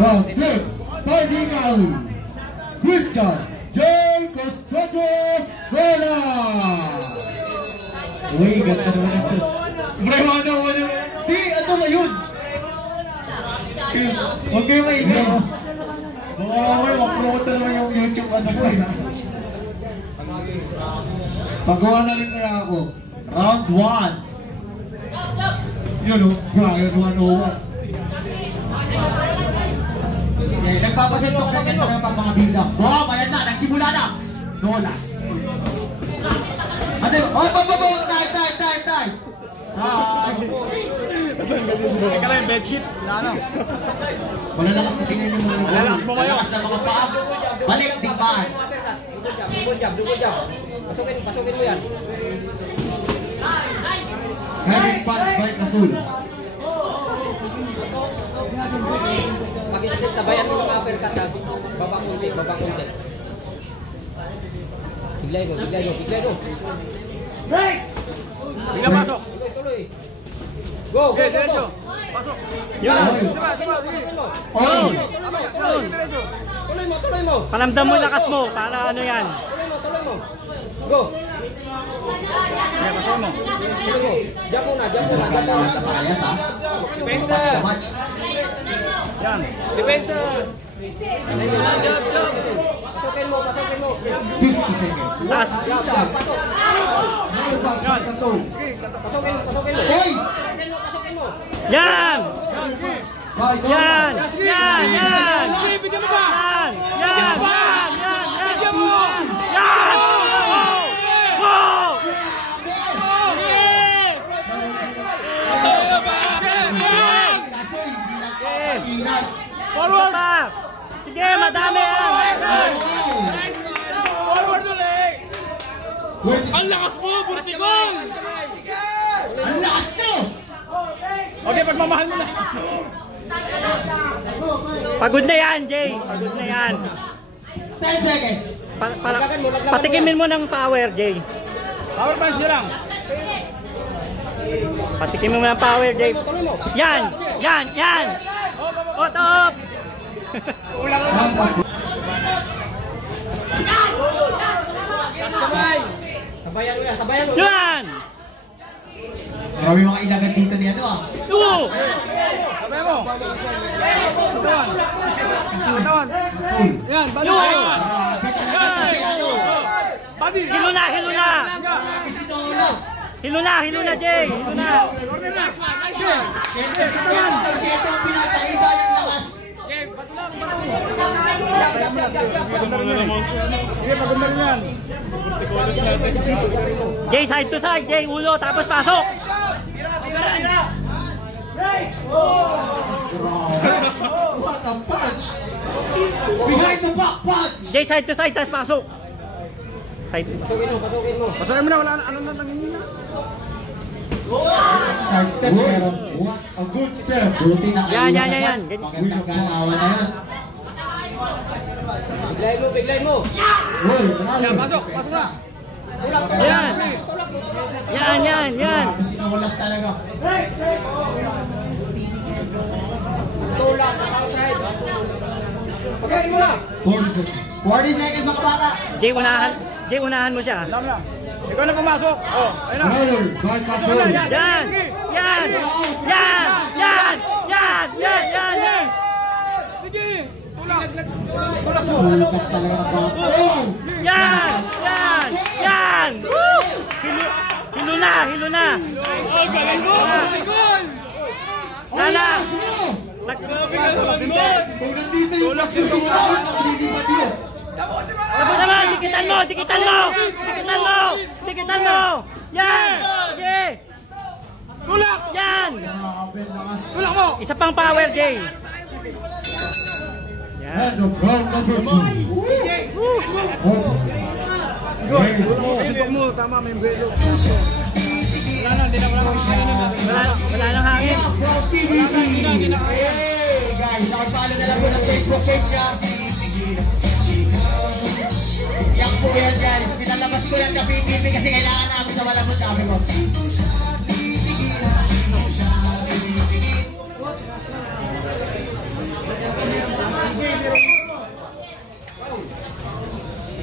From third, Sardigal, Christian J. Costato Rona. Uy, ganda naman ang suit. Bremano, di, ano ba yun? Huwag kayo maingay. May mag-promote na naman yung YouTube ano ko eh. Pagawa na rin kaya ako. Round 1. Yun o, Brian 101. Nagpapasuntok na ganda ng mga bida. Wow, ayan na, nagsimula na. Nolas. Ano yun? Oh, time. Teka lang yung bedsheet. Wala lakas kasi ngayon yung mga Malalakas mo kayo. Malakas na mga paa. Balik, digmaan. Double jab. Pasukin mo yan. Heavy punch by Kasul. Pag-isip, sabayan mo mga uppercut ha. Baba kunti. Biglay mo. Break! Bigla pasok. Tuloy. Go. Diretso. Pasok. Yan. Sige. Tuloy mo. Palamdam mo lakas mo para ano yan. Tuloy mo. Go. Yan, pasok mo. Jump muna. Sa parehas ha. Depensa. Yan. Depensa. Jump. Pasukin mo. 50 seconds. Taas. Pasukin mo. Hey! Yan! Yan! Bigyan mo ba? Yan! Bigyan mo! Yan! Go! Forward! Sige, madami yan! Forward ulit! Ang lakas mo, Burtikol! Ang lakas nyo! Okay, pagmamahal mo na. Pagod na yan, Jay! Pagod na yan! 10 seconds. Patikimin mo ng power, Jay. Power punch niya lang. Patikimin mo ng power, Jay. Yan! Top! Sabayan mo yan. Yan! Marami mga ilagan dito ni ano ah. Sabay mo. Katawan. Yan, balo. Body. Hilo na, Jay! Nice one. Ito ang pinapakita ng lakas. Maganda rin yan. Sige, maganda rin yan. Jay, side to side, Jay, ulo, tapos pasok! What a punch! Behind the back punch! Jay, side to side, tapos pasok! Pasukin mo. Pasakin mo na, wala na. Ano na lang yun na? Side step meron. What a good step! Buti na kayo. Yan. Magandang ganawa na yan. Biglay mo. Uy, Yan, pasok na. Yan. Kasi nawalas talaga. Tulak. Outside. Pagkain mo na. 40 seconds mga bata. Jay, unahan mo siya. Alam na. Ikaw na pumasok. Oh, ayun na. Brother, by Kasul. Yan! Sige. Tulak mo. Lukas talaga ng bata. Oh! Yan! Hilo na! Oh, galing mo. Burtikol. Lala! Grabe ka naman, God. Kung nandito yung nagsusunod, nakalilipat yun. Tapos naman! Dikitan mo! Yan! Sige! Tulak. Yan! Grabe, lakas. Tulak mo. Isa pang power, Jay! And the round number 2. Suntok mo. Tama, may belo. Wala na, hindi na. Wala nang hangin. Hey guys, nakapalo na lang po ng Facebook page niya. Yan po yan guys. Pinalabas ko yan sa PTV kasi kailangan namin sa malabot sabi ko.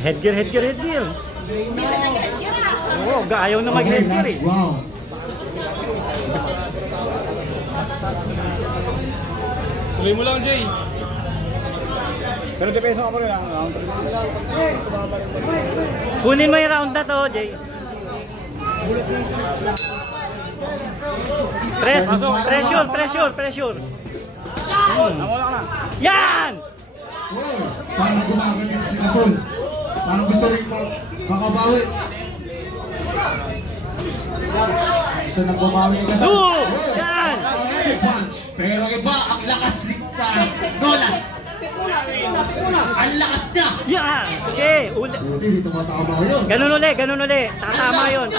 Headgear. Oo, ayaw na mag-headgear eh. Wow. Tuloy mo lang, Jay. Pero depensa ka pa rin. Kunin mo yung round na to, Jay. Pressure. Yan! Wow. Parang gumaganyan si Gasol. Parang gusto rin makabawi. Gusto nang bumawi ni Gasol. Two! Yan! Pero iba, ang lakas ni Nolas. Ang lakas niya. Yan! Sige, uli. Hindi tumatama yun. Ganun uli. Tatama yun.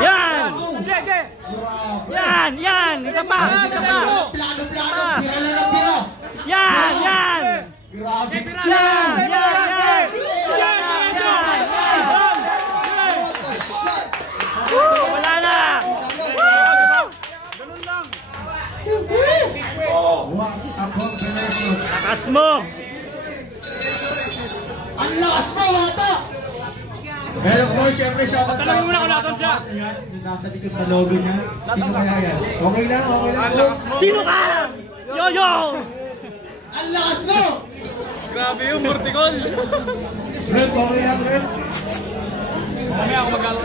Yan! Yan! Isa pa! Plano. Pira na lang pira. Yan! Grabe. Yan! Wala na! What a combination. Lakas mo! Ang lakas mo, Wata! Pero boy, siyempre siya. Tanongin mo na kung nasan siya. Yan, yung nasa likod na logo niya. Sino kaya yan? Okay lang. Ang lakas mo. Sino ka? Yo! Ang lakas mo! Grabe yung vertical. Red, okay lang, Red. Mamaya ako mag-alok.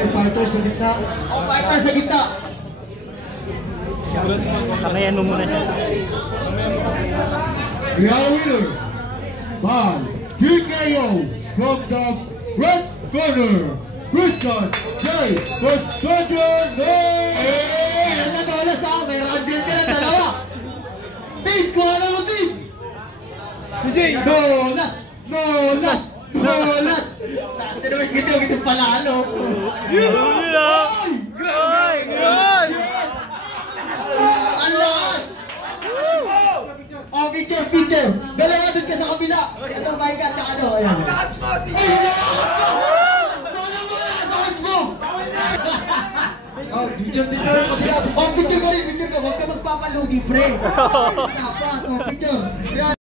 Fighter sa gitna. Fighter sa gitna. Kamayan mo muna siya. We are a winner by TKO from the red corner. Christian J. Constantin. Ano na doon sa akin? May round deal ka na dalawa. Team ko, ano mo team? Si Jay. Nolas! Hindi naman gito palalo. Ang lakas! Oh, Peter! Dalawa doon ka sa kabila! Ito, Micah, tsaka ano? Ayan. Ang lakas mo! Sakit mo! Oh, picture dito! Oh, picture ka rin! Huwag ka magpapalugi, pre! Dapat! Oh, picture!